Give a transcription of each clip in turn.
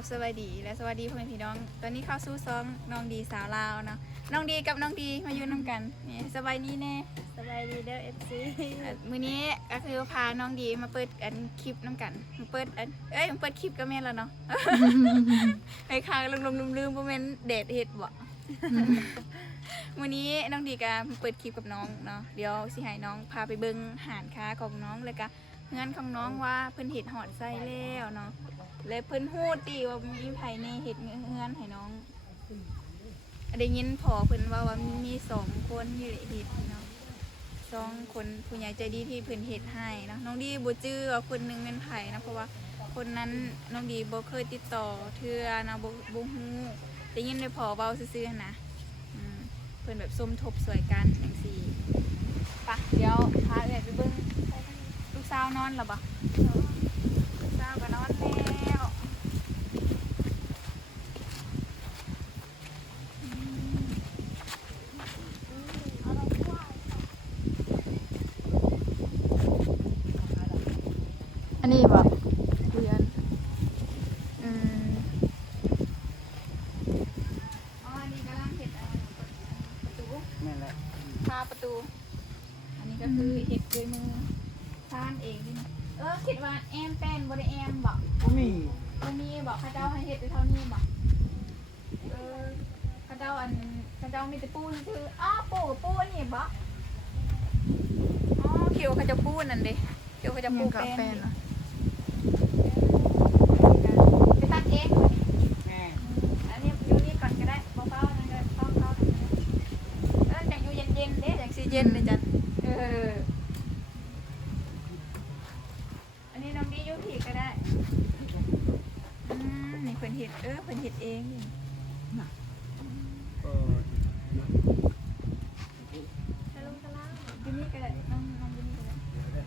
บสวัสดีและสวัสดีพ่อแม่พี่น้องตอนนี้เข้าสู่ซองน้องดีสาวลาวเนาะน้องดีกับน้องดีมาอยู่น้ำกันนี่สบายดีแน่สบายดีเด้อ FC มื้อนี้ก็คือพาน้องดีมาเปิดคลิปน้ำกันมาเปิดมาเปิดคลิปก็แม่นแล้วเนาะ ไอ้ข้างลืมบ่แม่นเดทเฮ็ดบ่ มื้อนี้น้องดีก็เปิดคลิปกับน้องเนาะเดี๋ยวสิให้น้องพาไปเบิ่งหานค้าของน้องเลยก็เงินของน้องว่าเพิ่นเฮ็ดหอดไส้แล้วเนาะเลยเพิ่นฮู้ติว่ามีไผในเฮ็ดเงินให้น้องได้ยินพอเพิ่นว่ามี2คนอยู่เฮ็ดเนาะ2คนผู้ใหญ่ใจดีที่เพิ่นเฮ็ดให้เนาะน้องดีบ่จื้อว่าคนนึงเป็นไผนะเพราะว่าคนนั้นน้องดีบ่เคยติดต่อเทื่อนะบ่ฮู้ได้ยินได้พอเว้าซื่อๆนะเพิ่นแบบสมทบสวยกันจังซี่ปะเดี๋ยวพาไปเบิ่งลูกสาวนอนแล้วบ่ลูกสาวก็นอนแล้วอันนี้บ่เรียนอันนี้กำลังเฮ็ดประตูนั่นแหละพาประตู อันนี้ก็คือเฮ็ดด้วยมือทานเองนี่คิดว่าแอมแป้นบ่ได้แอมบ่บ่มีบ่เขาเจ้าให้เฮ็ดด้วยเท่านี้บ่เขาเจ้ามีแต่ปูนคือปูนี่บ่เขียวเขาจะปูนั่นเด้เขียวเขาจะปูแป้นไปตัดเองอันนี้อยู่นี่ก่อนก็ได้เบาๆนั่นก็ต้องเข้าจังอยู่เย็นๆเด้จังสิเย็นเลยจ้ะอันนี้น้องดีอยู่ผีก็ได้นี่เพิ่นเฮ็ดเพิ่นเฮ็ดเองนี่อยู่นี่ก็ได้น้องอยู่นี่ก็ได้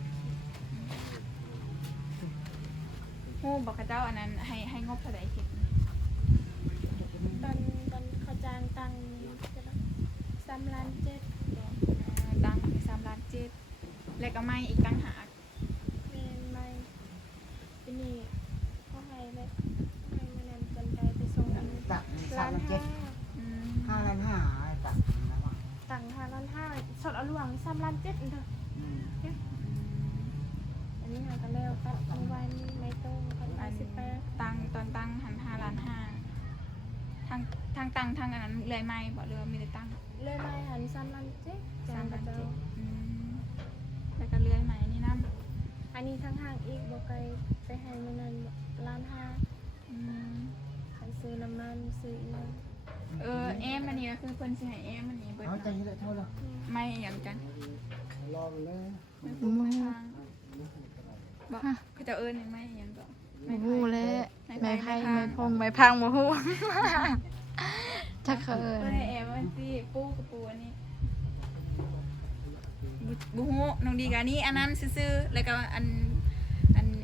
ฮู้บอกเขาเจ้าอันนั้นให้งบเท่าไหร่คิดตอนเขาจ้างตังค์3 ล้าน 7ตังค์3 ล้าน 7แล้วก็ไม่อีกตั้งหากไม่ทีนี้เขาให้แบบให้มานั่นจนได้ไปส่งอันตัก3 ล้าน 7 5 ล้าน 5ตักนะว่าตังค์5 ล้าน 5สดเอาหลวง3 ล้าน 7เด้ออันนี้หากันแล้วตัดเอาไว้นี่ไม่ต้องกัน18ตังตอนตั้งหัน5 ล้าน 5ทางตังทางอันนั้นเลยไม่บ่เรือมีแต่ตังเลยไม่หัน3 ล้าน 7จ้างกับเจ้าแล้วก็เลื่อยใหม่นี่นะอันนี้ทางห้างอีกบอกไปให้มันนั่น1 ล้าน 5คันซื้อน้ำมันซื้ออีกแอมอันนี้ก็คือเพิ่นสิให้แอมอันนี้เบิด เอาใจนี่แหละเท่าไหร่ ไม่อย่างกัน ลองเลย ไม่พูดไม่ทางบอกเขาจะไม่อย่างก็ไม่ฮู้แล้วไม่ไพ่ไม่พงไม่พังบ่ฮู้จักเคินเพิ่นให้แอมมันสิปูกับปูอันนี้บูฮู้น้องดีกอันนี้อันนั้นซื่อๆแล้วก็อัน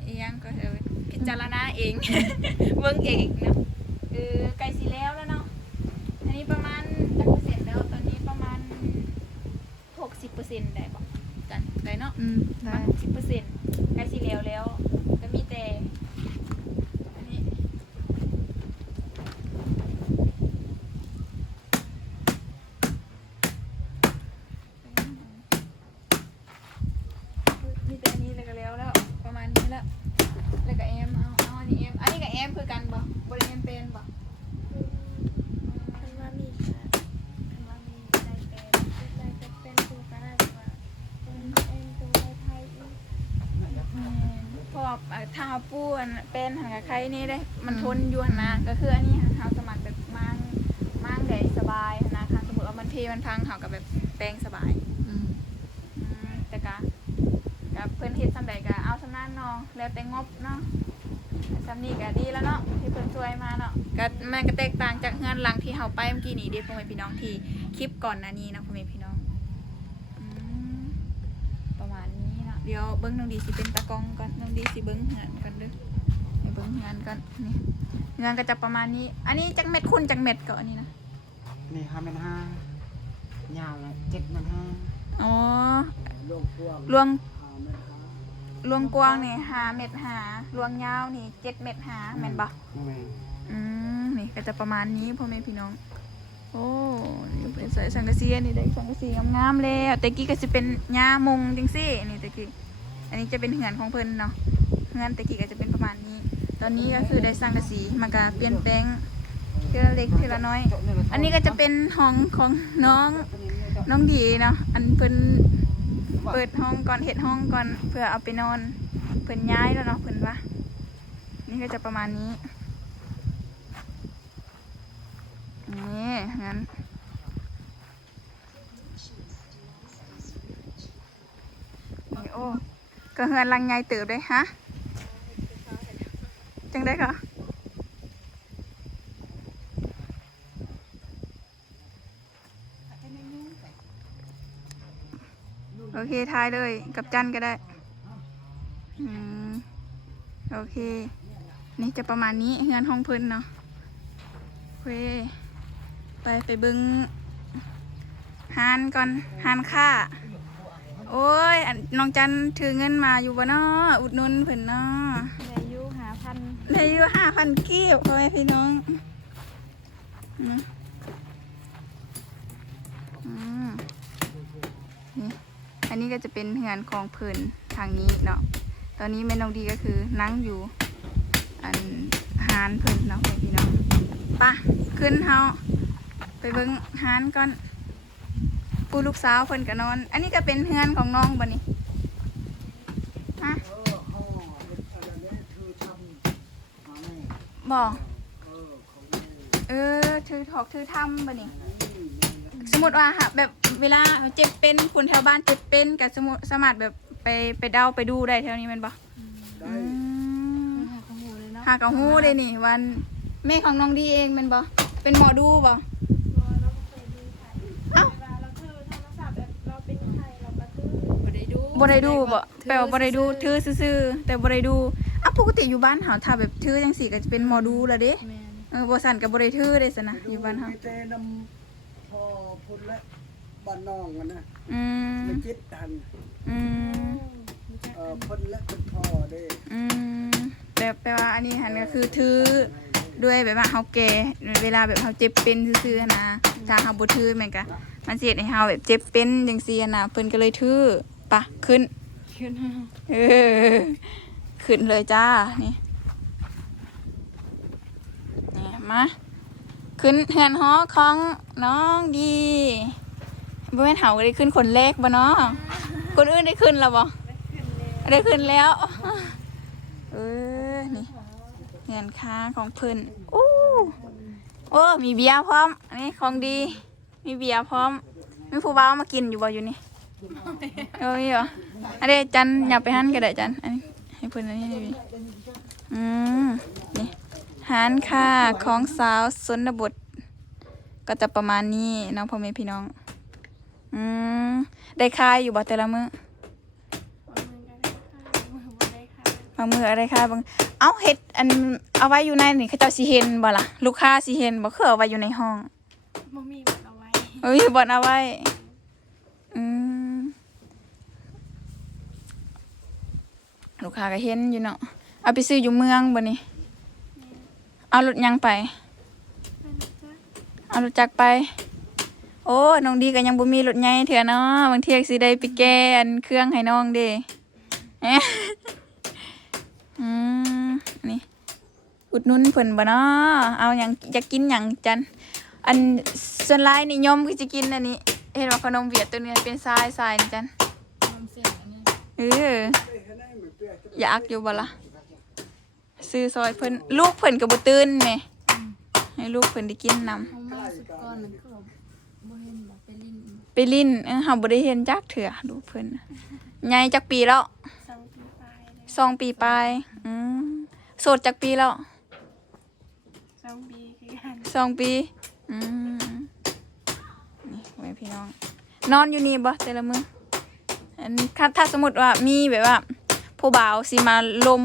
อีหยังก็พิจารณาเอง เบิ่งเองเนาะใกล้สิแล้วเนาะอันนี้ประมาณจักเปอร์เซ็นต์แล้วตอนนี้ประมาณ 60% ได้บ่จันได้เนาะได้ 60%ใกล้สิแล้วก็มีแต่อันนี้มีแต่อันนี้แล้วก็แล้วประมาณนี้แล้วก็แอมเอาอันนี้ก็แอมคือกันบ่บ่ได้แอมเป็นบ่คันว่ามีได้เป็นตัวก็ได้ว่าเป็นตัวไทยอีกเพราะถ้าเฮาปูเป็นหันกับใครนี่ได้มันทนอยู่หั่นนะก็คืออันนี้เฮาสมัครแบบมั่งได้สบายนะค่ะสมมุติว่ามันเพมันพังเฮาก็แบบแปลงสบายแต่ก็เพิ่นเฮ็ดซำใดก็เอาซำนั้นเนาะแล้วแต่งบเนาะซำนี้ก็ดีแล้วเนาะที่เพิ่นช่วยมาเนาะก็มันก็แตกต่างจากเฮือนหลังที่เฮาไปเมื่อกี้นี้เด้พ่อแม่พี่น้องที่คลิปก่อนหน้านี้นะพ่อแม่พี่น้องประมาณนี้เนาะเดี๋ยวเบิ่งน้องดีสิเป็นตากล้องก่อนน้องดีสิเบิ่งเฮือนก่อนเด้อให้เบิ่งเฮือนก่อนนี่เฮือนก็จะประมาณนี้อันนี้จักเม็ดคูณจักเม็ดก็อันนี้นะนี่5 ล้าน 5ยาว7 ล้าน 5อ๋อรวมรวม รวงกว้างนี่5 เมตรรวงยาวนี่7 เมตรแม่นบ่ แม่ นี่ก็จะประมาณนี้พ่อแม่พี่น้อง โอ้นี่เป็นใส่สังกะสีอันนี่ได้สังกะสีงามๆแล้วแต่กี้ก็จะเป็นหญ้ามงจังซี่นี่แต่กี้อันนี้จะเป็นเหือนของเพิ่นเนาะเหือนแต่กี้ก็จะเป็นประมาณนี้ ตอนนี้ก็คือได้สังกะสีมันก็เปลี่ยนแปลงทีละเล็กทีละน้อย อันนี้ก็จะเป็นห้องของน้องดีเนาะอันเพิ่นเปิดห้องก่อนเฮ็ดห้องก่อนเพื่อเอาไปนอนเพิ่นย้ายแล้วเนาะเพิ่นว่านี่ก็จะประมาณนี้นี่งั้นนี่โอ้ก็เฮือนลังใหญ่เติบเลยฮะจังได้ค่ะโอเคทายเลยกับจันก็ได้โอเคนี่จะประมาณนี้เฮือนห้องเพิ่นเนาะโอเคไปเบิ้งหานก่อนหานค่าโอ้ยน้องจันถือเงินมาอยู่บ่เนาะอุดหนุนเพิ่นเนาะ ได้อยู่5,000 ได้อยู่5,000กีบพ่อแม่พี่น้องนี่อันนี้ก็จะเป็นเฮือนของเพิ่นทางนี้เนาะตอนนี้แม่น้องดีก็คือนั่งอยู่อันหานเพิ่นเนาะพี่น้องป่ะขึ้นเฮาไปเบิ่งหานก่อนปูลูกสาวเพิ่นก็นอน อันนี้ก็เป็นเฮือนของน้องบ่นี่ฮะบ่ถือถอกถือทำบ่นี่สมมติว่าแบบเวลาเจ็บเป็นคนแถวบ้านเจ็บเป็นก็สามารถแบบไปเดาไปดูได้แถวนี้แม่นบ่หากะฮู้เลยนี่วันแม่ของน้องดีเองแม่นบ่เป็นหมอดูบ่เอ้า เราคือโทรศัพท์แบบเราเป็นไทยเราก็คือ บ่ได้ดูบ่แปลว่าบ่ได้ดูถือซื่อๆแต่บ่ได้ดูปกติอยู่บ้านเฮาถ้าแบบถือจังซี่ก็จะเป็นหมอดูล่ะเด้บ่สั่นก็บ่ได้ถือเด้ซั่นนะอยู่บ้านเฮา มีแต่น้ำพอพุ่นและบ้านน้องมันนะมันจิตทันพุ่นและเป็นพ่อเด้ แปลว่าอันนี้หันก็คือถือด้วยแบบว่าเฮาแก่เวลาแบบเฮาเจ็บเป็นซื่อๆนะถ้าเฮาบ่ถือแม่นก็มันสิเฮ็ดให้เฮาแบบเจ็บเป็นจังซี่นะเพิ่นก็เลยถือปะขึ้นขึ้นเลยจ้านี่มาขึ้นเฮือนหอของน้องดีบ่แม่นเฮาก็ได้ขึ้นคนแรกบ่เนาะคนอื่นได้ขึ้นแล้วบ่ได้ขึ้นแล้วนี่เงินค้าของเพิ่นโอ้มีเบียร์พร้อมอันนี้ของดีมีเบียร์พร้อมมีผู้บ่าวมากินอยู่บ่อยู่นี่เหรออันนี้จันอย่าไปหันก็ได้จันอันนี้ให้เพิ่นอันนี้นี่นี่หารค่าของสาวชนบทก็จะประมาณนี้น้องพ่อแม่พี่น้องได้ค่าอยู่บ่แต่ละมื้อบางมืออะไรค่ะบางเฮ็ดอันเอาไว้อยู่ในนี่เขาเจ้าสิเห็นบ่ล่ะลูกค้าสิเห็นบ่คือเอาไว้อยู่ในห้อง บ่มีบ่เอาไว้ บ่เอาไว้ลูกค้าก็เห็นอยู่เนาะเอาไปซื้ออยู่เมืองบ่นี่เอารถยังไปเอารถจักรไปโอ้น้องดีก็ยังบ่มีรถใหญ่เถื่อเนาะบางเที่ยสิได้ไปแก้อันเครื่องให้น้องเด้นี่อุดหนุนเพิ่นบ่เนาะเอาหยังอยากกินหยังจันอันส่วนหลายนิยมคือจะกินอันนี้เห็นว่าขนมเวียดตัวนี้เป็นทรายนี่จันอยากอยู่บ่ล่ะซื้อซอยเพิ่นลูกเพิ่นก็บ่ตื่นแหมให้ลูกเพิ่นได้กินนำไปลิ้นเฮาบ่ได้เห็นจักเถื่อลูกเพิ่นใหญ่จักปีแล้ว2 ปีปลายโสดจักปีแล้ว2 ปีคือกัน 2 ปีนี่ไว้พี่น้องนอนอยู่นี่บ่แต่ละมื้ออันถ้าสมมุติว่ามีแบบว่าผู้บ่าวสิมาลม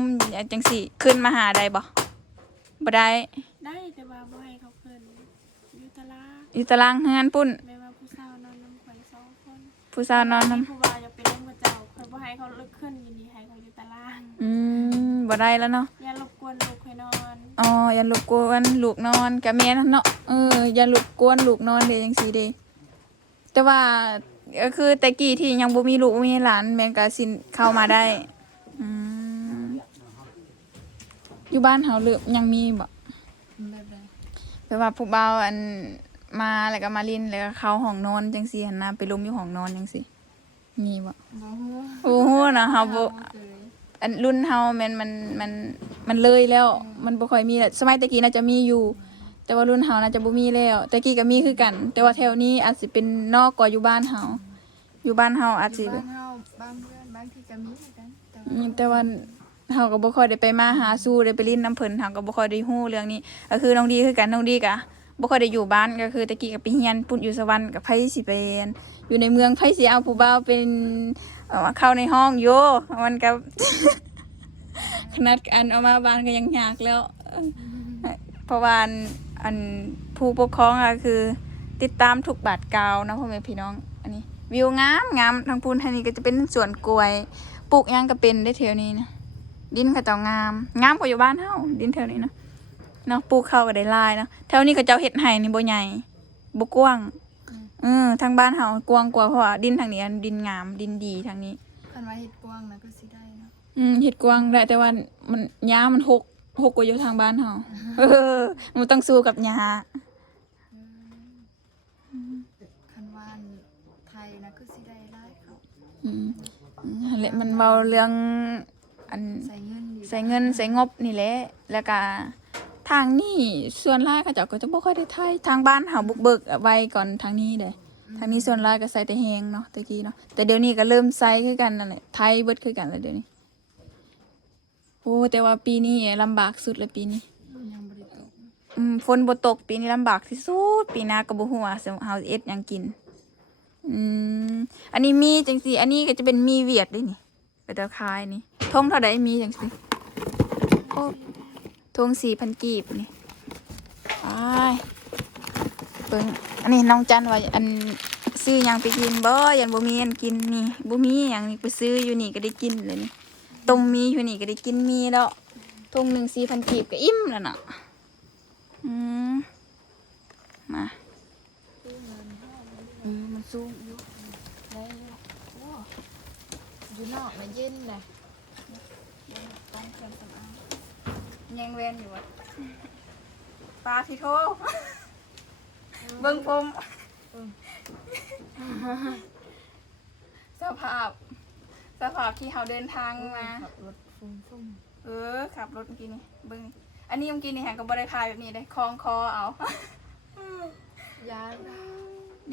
จังซี่ขึ้นมาหาได้บ่ได้ ได้แต่ว่าบ่ให้เขาขึ้นอยู่ตาราง อยู่ตารางงานปุ้น แม่ว่าผู้สาวนอนนำข่อย2 คน ผู้สาวนอนนำ ผู้บ่าวจะเป็นลมกับเจ้าข่อยบ่ให้เขาลุกขึ้นอยู่นี่ให้เขาอยู่ตาราง บ่ได้แล้วเนาะ อย่ารบกวนลูกให้นอน อ๋ออย่ารบกวนลูกนอนกะแม่นเนาะอย่ารบกวนลูกนอนเด้จังซี่เด้แต่ว่าก็คือแต่กี้ที่ยังบ่มีลูกบ่มีหลานแม่นก็สิเข้ามาได้อืมอยู่บ้านเฮาเริ่มยังมีบ่ แบบใด แปลว่าผู้บ่าวอันมาแล้วก็มาลินแล้วก็เข้าห้องนอนจังซี่หั่นนะไปลมอยู่ห้องนอนจังซี่มีบ่ บ่ฮู้ โอ้โหนะเฮาบ่ เคย อันรุ่นเฮาแม่นมันเลยแล้ว มันบ่ค่อยมีแล้วสมัยตะกี้น่าจะมีอยู่ แต่ว่ารุ่นเฮาน่าจะบ่มีแล้วตะกี้ก็มีคือกัน แต่ว่าแถวนี้อาจสิเป็นนอกกว่าอยู่บ้านเฮาอยู่บ้านเฮาอาจสิ บ้านเฮาบางเพื่อนบางที่ก็มีเหมือนกันแต่ว่า แต่ว่าเฮาก็บ่ค่อยได้ไปมาหาสู่ได้ไปลิ้นน้ำเพิ่นเฮาก็บ่ค่อยได้ฮู้เรื่องนี้ก็คือน้องดีคือกันน้องดีก็บ่ค่อยได้อยู่บ้านก็คือตะกี้ก็ไปเรียนปุ่นอยู่สวรรค์ก็ไผสิไปอยู่ในเมืองไผสิเอาผู้บ่าวเป็นเข้าในห้องโยมันก็ ขนาดอันเอามาบ้านก็ยังยากแล้วเพราะว่าอันผู้ปกครองก็คือ ติดตามทุกบาทกาวนะพ่อแม่พี่น้อง อันนี้ วิวงามทางพูนทางนี้ก็จะเป็นสวนกล้วยปลูกหยังก็เป็นได้แถวนี้นะดินก็เจ้างามกว่าอยู่บ้านเฮาดินแถวนี้เนาะปลูกข้าวก็ได้หลายเนาะแถวนี้ก็เจ้าเฮ็ดให้นี่บ่ใหญ่บ่กว้างทางบ้านเฮากว้างกว่าเพราะว่าดินทางนี้ดินงามดินดีทางนี้ คันว่าเฮ็ดกว้างนะก็สิได้เนาะ เฮ็ดกว้างได้แต่ว่ามันหญ้ามันหกกว่าอยู่ทางบ้านเฮามันต้องสู้กับหญ้า คันว่าไทยนะก็สิได้หลายเขา นั่นแหละมันเว้าเรื่องอัน ใส่เงินอยู่ ใส่เงินใส่งบนี่แหละแล้วก็ทางนี้ส่วนหลายเขาเจ้าก็จะบ่ค่อยได้ไทยทางบ้านเฮาบุกเบิกไว้ก่อนทางนี้เด้ทางนี้ส่วนหลายก็ใส่แต่แฮงเนาะตะกี้เนาะแต่เดี๋ยวนี้ก็เริ่มใส่คือกันนั่นแหละไทยเบิดคือกันแล้วเดี๋ยวนี้โอ้แต่ว่าปีนี้ลำบากสุดเลยปีนี้ ยังบ่ได้ตก ฝนบ่ตกปีนี้ลำบากที่สุดปีหน้าก็บ่ฮู้ว่าเฮาสิเอ็ดหยังกินอันนี้มีจังซี่อันนี้ก็จะเป็นมีเวียดเด้นี่ไปตะคายนี่ทงเท่าใดมีจังซี่โอ้ทง 4,000 กีบนี่ไปเบิ่งอันนี้น้องจันว่าอันซื้อหยังไปกินบ่ยันบ่มีอันกินนี่บ่มีหยังนี่ไปซื้ออยู่นี่ก็ได้กินเลยนี่ต้มมีอยู่นี่ก็ได้กินมีแล้วทงหนึง 4,000 กีบก็อิ่มแล้วน่ะมามันสูงอยู่ ได้อยู่โอ้อยู่นอกน่ะเย็นแหละ ต้องเครื่องสำอางยังเวียนอยู่อ่ะปลาที่โทเบิ่งผมสภาพที่เขาเดินทางมา ขับรถฟุ้ง ขับรถเมื่อกี้นี่เบิ่งนี่อันนี้เมื่อกี้นี่แหงก็บ่ได้พายแบบนี้เลยคล้องคอเอา ๆยาน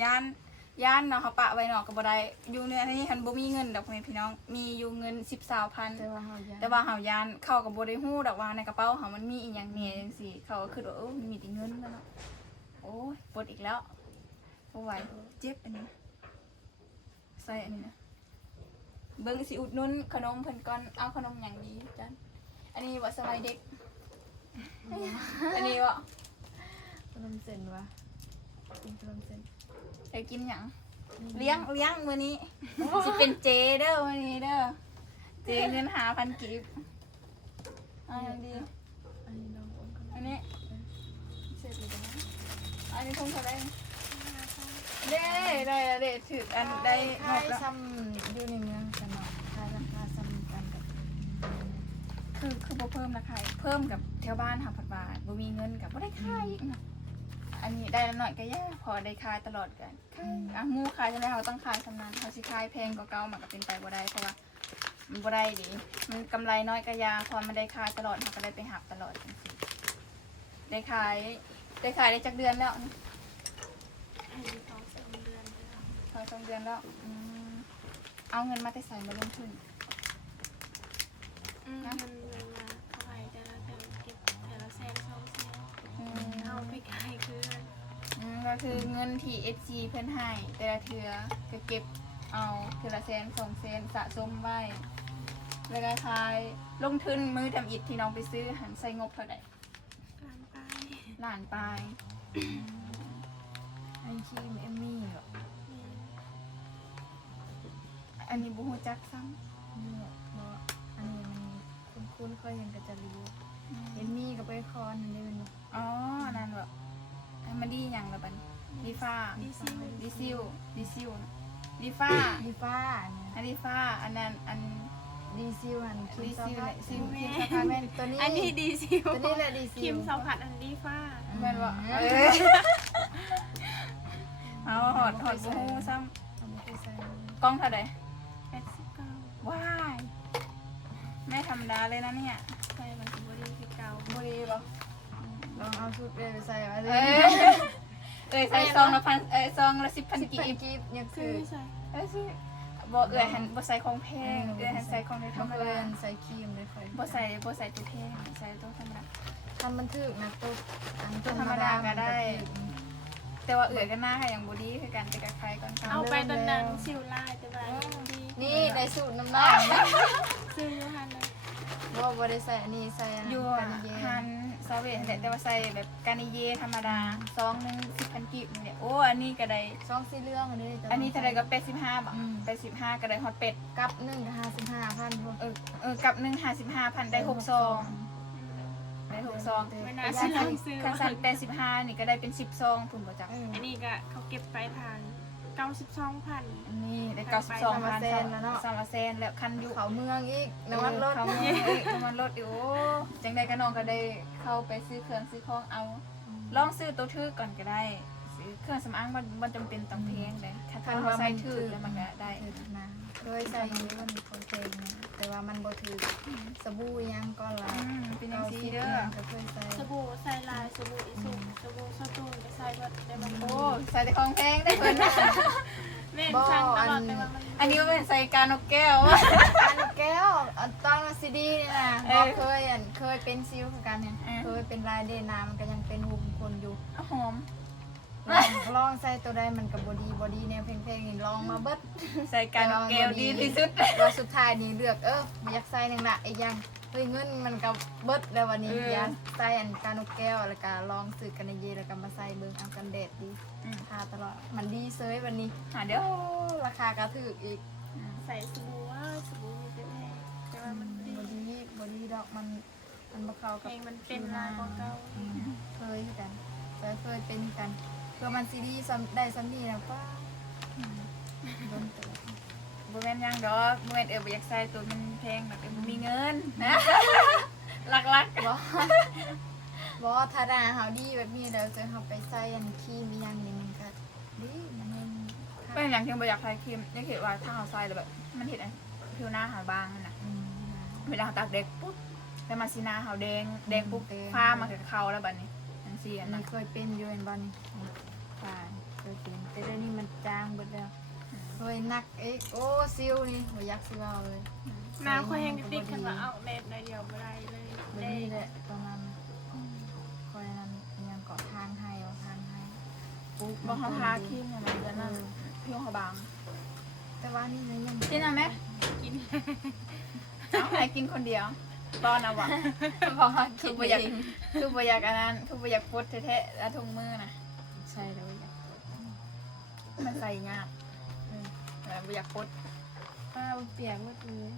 ย่านเนาะเขาปะไว้เนาะก็บ่ได้อยู่เนี่ยอันนี้คันบ่มีเงินดอกพี่น้องมีอยู่เงิน10-20,000 แต่ว่าเฮายาน แต่ว่าเฮายานเขาก็บ่ได้ฮู้ดอกว่าในกระเป๋าเฮามันมีอีหยังแหน่จังซี่เขาก็คิดว่ามันมีแต่เงินแล้วเนาะโอ้ยปวดอีกแล้วบ่ไหวเจ็บอันนี้ใส่อันนี้นะเบิ่งสิอุดหนุนขนมเพิ่นก่อนเอาขนมหยังดีจันอันนี้ว่าสมัยเด็ก อันนี้ว่า ขนมเส้นวะกินขนมเส้น ได้กินหยังเลี้ยงมื้อนี้สิเป็นเจเด้อมื้อนี้เด้อเจเงิน5,000กีบเอาหยังดี อันนี้น้องโอนขนม อันนี้ เสร็จแล้วนะ อันนี้คงเท่าไหร่ได้ถืออันได้ง ขาย บแล้ว ซ้ำอยู่ในเมืองกันเนาะขายราคาซ้ำกันกับ คือบ่เพิ่มราคาเพิ่มกับแถวบ้าน5,000 บาทบ่มีเงินกับบ่ได้ขายอีกนะอันนี้ได้ละหน่อยก็แย่พอได้ขายตลอดกันขายหมู่ขายจังได๋เราต้องขายสำนานเฮาสิขายแพงกว่าเก่ามันก็เป็นไปบ่ได้เพราะว่ามันบ่ได้ดิมันกำไรน้อยก็ยาพอมันได้ขายตลอดเฮาก็ได้ไปหักตลอดจังซี่ได้ขายได้จักเดือนแล้ว ให้อยู่2-3 เดือนแล้ว พอ2 เดือนแล้วเอาเงินมาแต่ใส่มาลงทุน มันมาเท่าไหร่แต่ละเดือนเก็บแต่ละแสน200,000เอาไปขายคืน ก็คือเงินที่ SG เพิ่นให้แต่ละเทือก็เก็บเอาเทือละ100,000-200,000สะสมไว้แล้วก็ขายลงทุนมือทำอิฐที่น้องไปซื้อหันใส่งบเท่าใด ล้านปลาย ล้านปลาย ไอครีมเอมมี่เหรอ อันนี้บ่ฮู้จักซ้ำ นี่เพราะอันนี้มัน คุ้นเคยเห็นก็จะรู้เห็นมีกับไปคอนนั่นได้เป็นบ่ อ๋อนั่นแบบมันดีอย่างละบันดีฟ้าดีซิวดีซิวดีฟ้า ดีฟ้าเนี่ย อันดีฟ้าอันนั้นอัน ดีซิวหันคิ ดี ม ซิว ซั เลยซิว คิ คิ ม มสะพานแม่น ตัวนี้ อันนี้ดีซิว ตัวนี้แหละดีซิ คิม ว สัมผัสอันดีฟ้า แม่นบอกเอาหอดบูฮูซ้ เอามาใส่ ำกล้องเท่าไหร่ 89 ว้ายไม่ธรรมดาเลยนะเนี่ย ใส่มันสิบ่ดีคือเก่า บุรีบอก ลองเอาชุดเลยไปใส่ไว้เล เอ้ ย ยใส่ซองละพันซองละ10,000 กี กีบ บยัง คื คือ อ ใส่ สิบอกหันบ่ใส่ของแพงหันใส่ของในธร ทำ รม เล ดาย ใส่ครีมเลยค่อย บ่ใส่ตัวแพงใส่ตัวธรรมดา ทำบันทึกนะตุ๊ก ธรรมดาก็ได้ แต่ว่าก็หน้าค่ะอย่างบอดี้คือกันไปกับใครก่อน เอาไปตอนนั้นสิวลายแต่ว่าดี นี่ได้สูตรน้ำหน้า ซื้ออยู่หั่นเลย ว่าบ่ได้ใส่อันนี้ใส่อัน อยู่ กันเย็ ฮั น นซาเวทแต่ว่าใส่แบบกานิเยธรรมดาซองหนึง10,000 กีบนี่โอ้อันนี้ก็ได้ ซองสีเหลืองอันนี้ อันนี้เท่าไรก็85บาท85ก็ได้ฮอตเป็ด กับ1กับ55,000พวก กับ1 55,000ได้6ซองได้6ซอง ไม่น่าสิลองซื้อ คันสั่น85นี่ก็ได้เป็น10ซองคุณบ่จัก อันนี้ก็เขาเก็บปลายทาง 92,000 อันนี้ได้92,0003เซนแล้วคันอยู่ เขาเมืองอีกน้ำมันรถ เขาน้ำมันรถอยู่จังใดก็น้องก็ได้เข้าไปซื้อเครื่องซื้อของเอา ลองซื้อตัวถือก่อนก็ได้ซื้อเครื่องสำอางมันจำเป็นต้องแพงเลยถ้าเราใส่ถือแล้วมันก็ได้ นะโดยใส่อยู่มันคนเก่งนะแต่ว่ามันบ่ถือสบู่ยังก็ละ เป็นยังซีเด้อ ก็เคยใส่ สบู่ใส่ลายสบู่อีสุกสบู่ซอตูนก็ใส่เบิดได้มัน โอ้ใส่แต่ของแพงได้เพิ่นนะ แม่นสั่งตลอดแต่ว่ามัน อันนี้ก็เป็นใส่กานกแก้ว อันแก้วอันตอนซีดีนี่นะบอกเคยเป็นซิลเหมือนกันเนี่ยเคยเป็นลายเดนามันก็ยังเป็นหุ่มคนอยู่ หอม ลองใส่ตัวใดมันกับบอดี้เนี่ยเพลงๆนี่ลองมาเบิด ใส่กานกแก้วดีที่สุด ว่าสุดท้ายนี่เลือกอยากใส่หนึ่งละอีกอย่างเฮ้ยเงินมันกับเบิดแล้ววันนี้อยากใส่อันกานกแก้วแล้วก็ลองซื้อกันในเยแล้วก็มาใส่เบิ่งเอากันแดดดีทาตลอดมันดีเซยวันนี้ เดี๋ยว ราคากระถืออีก ใส่สบู่ว่าสบู่มีแต่แพงแต่ว่ามันดี บอดี้ดอกมันบ่เข้า เพ กับ ลงมันเป็นลายของเก่า เคยกันเคยเป็นกันเพื่อมันซีดีได้ซ้ำนี่แล้วก็โดนตัว บ่แม่นยังดอกบ่แม่นบ่อยากใส่ตัวมันแพงแบบมีเงินนะลัก บอกถ้าด่าเขาดีแบบนี้เดี๋ยวจะเขาไปใส่อันขี้มีอย่างนี้มันก็ดีมันเอง เป็นอย่างที่บ่อยากใส่ครีมนี่คิดว่าถ้าเราใส่แล้วแบบมันเห็นผิวหน้าหาบางนะ เวลาตากแดดปุ๊บแล้วมาซีนาเขาแดงปุ๊บฟ้ามันก็เข้าแล้วบัดนี้จังซี่ อั อั น น นี้ นั้น เคยเป็นอยู่เห็นบอลนี่ฝ่ายเคยเป็นแต่เดี๋ยวนี้มันจางหมดแล้วเคยนักเอ็กโอ้ซิลนี่หัวยักษ์ซิลเอาเลย น้ำค่อยแห้งติดกันว่าเอาเล็ดในเดียวไม่ได้เลย เดี๋ยวนี้แหละตอนนั้นคอยนั้นยังเกาะทางให้เอาทางให้ปุ๊บ บ่เฮาทาครีมเนี่ยมันจะนั่นผิวเขาบาง แต่ว่านี่ยัง กินอ่ะแม่ กิน เอาให้กินคนเดียวตอนเอาว่ะ พอคิ คื ด อ ไป บ่อยากคือบ่อยากอันนั้นคือบ่อยากปดแท้ๆแล้วถุงมือน่ะ ใช่แล้วอยาก มันใส่ยากบ่อยากปด ป้าเปียกหมดเลย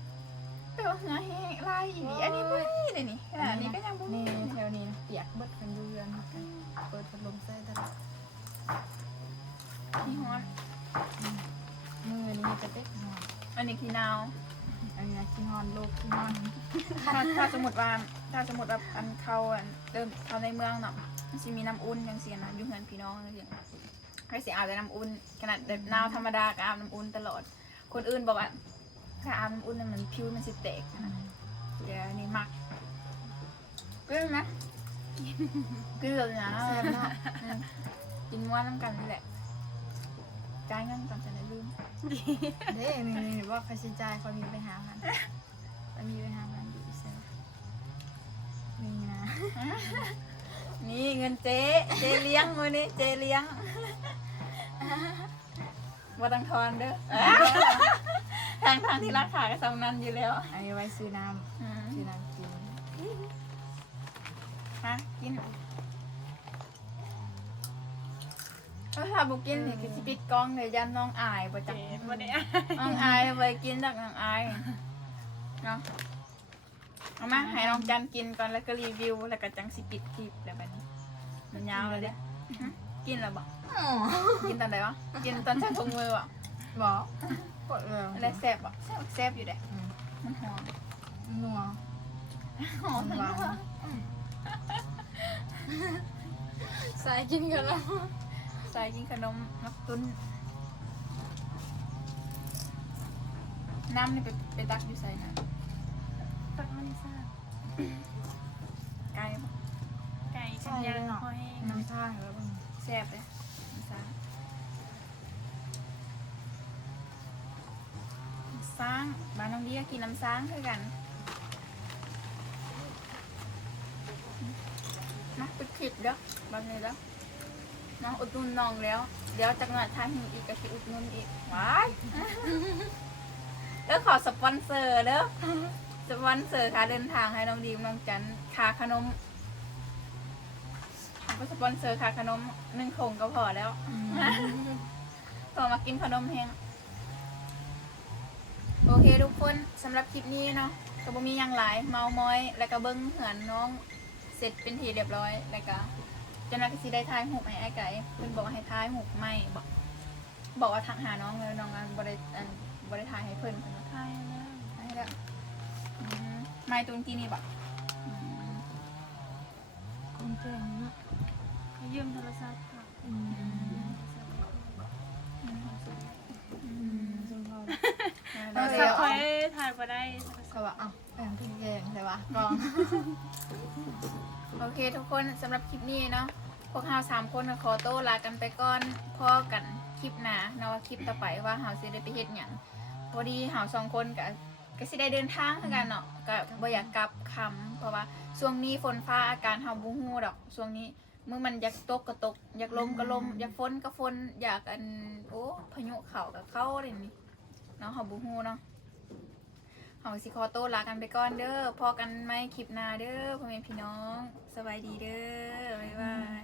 แต่ว่าเหงื่อแห้งลายอีหลีอันนี้บ่ได้เลยนี่ขนาดนี้ก็ยังบ่มี นี่แถวนี้เปียกเบิดกันอยู่เรือนเปิดพัดลมใส่ตลอด ขี้ฮ้อน มือนี้จะเต็กหอน อันนี้ขี้หนาว อันนี้ขี้ฮอนโลกขี้ฮอน ถ้าสมมุติว่าอันเข้าเริ่มเข้าในเมืองเนาะมันสิมีน้ำอุ่นจังซี่นะอยู่เฮือนพี่น้องจังซี่ให้สิอาบแต่น้ำอุ่นขนาดแบบหนาวธรรมดาก็อาบน้ำอุ่นตลอด คนอื่นบอกว่าถ้าอาบน้ำอุ่นมันผิวมันสิแตกนะเดี๋ยวนี้มักกินไหมกินเลยนะ แซ่บเนาะ กินม้วนน้ำกันนี่แหละจ่ายเงินก่อนจะได้ลืม เด้นี่ว่าค่าใช้จ่ายเขามีไปหามันไปมีไปหามันอยู่เซลนี่นะ นี่เงินเจ๊เลี้ยงมือนี่เจ๊เลี้ยงว่าตังทอนเด้อทางที่ราคาก็สำนันอยู่แล้ว อันนี้ไว้ซื้อน้ำซื้อน้ำกิน ฮะกินถ้าบุกินเนี่ยคือสิปิดกล้องเลยยันน้องอายประจัก เจ็บวันนี้ น้องอายไปกินจากน้องอายเนาะ เอามาให้น้องจันกินก่อนแล้วก็รีวิวแล้วก็จังสิปิดคลิปแล้วแบบนี้มันยาวเลยเด้กินแล้วบ่กินตอนไหนวะกินตอนใช้ถุงมือบ่ บอกกดเลย อะไรแซ่บบ่แซ่บอยู่เด้มันหอม นัว หอมมันนัว ใส่กินกันแล้ว ใส่กินขนมนักตุ้นน้ำนี่ไปตักอยู่ใส่น้ ตักมันซ่า ำไก่บ่ ไก่กันย่างหอย น้ำท่าแล้ว แซ่บเลยน้ำซ้างบ้านน้องดีก็กินน้ำซ้างคือกันมาไปคลิปเด้อบ้านนี้แล้วน้องอุดหนุนน้องแล้วเดี๋ยวจากนั้นถ้าหิวอีกก็สิอุดหนุนอีกว้ายแล้วขอสปอนเซอร์เด้อสปอนเซอร์ค่าเดินทางให้น้องดีมน้องจันค่าขนมก็สปอนเซอร์ค่าขนม1 ถุงก็พอแล้วต่อมากินขนมแห้งโอเคทุกคนสำหรับคลิปนี้เนาะก็บ่มีหยังหลายเมามอยแล้วก็เบิ้งเหือนน้องเสร็จเป็นทีเรียบร้อยแล้วก็จนว่าก็สิได้ถ่ายรูปให้ไอ้ไก่เพิ่นบอกว่าให้ถ่ายรูปไม่บอกว่าทักหาน้องเลยน้องบ่ได้ถ่ายให้เพิ่น ไทยแล้ว ให้แล้วไม่ตรงที่นี่บ่ คนเก่งเนาะ เขายืมโทรศัพท์ค่ะ ซึ่งพอ โทรศัพท์คอยถ่ายมาได้โทรศัพท์ เขาว่าอ้าวแบ่งพี่แกงใช่ปะกอง โอเคทุกคนสำหรับคลิปนี้เนาะพวกเรา3 คนก็ขอโต้ลากันไปก่อนพอกันคลิปหน้าเนาะว่าคลิปต่อไปว่าเราสิได้ไปเฮ็ดหยังพอดีเรา2 คนก็สิได้เดินทางคือกันเนาะก็บ่อยากกลับคำเพราะว่าช่วงนี้ฝนฟ้าอาการเฮาบ่ฮู้ดอกช่วงนี้มื้อมันอยากตกก็ตกอยากลมก็ลมอยากฝนก็ฝนอยากโอ้พายุเข้าก็เข้าเลยนี่เนาะเฮาบ่ฮู้เนาะเฮาสิขอโต้ลากันไปก่อนเด้อพอกันใหม่คลิปหน้าเด้อพ่อแม่พี่น้องสบายดีเด้อบ๊ายบาย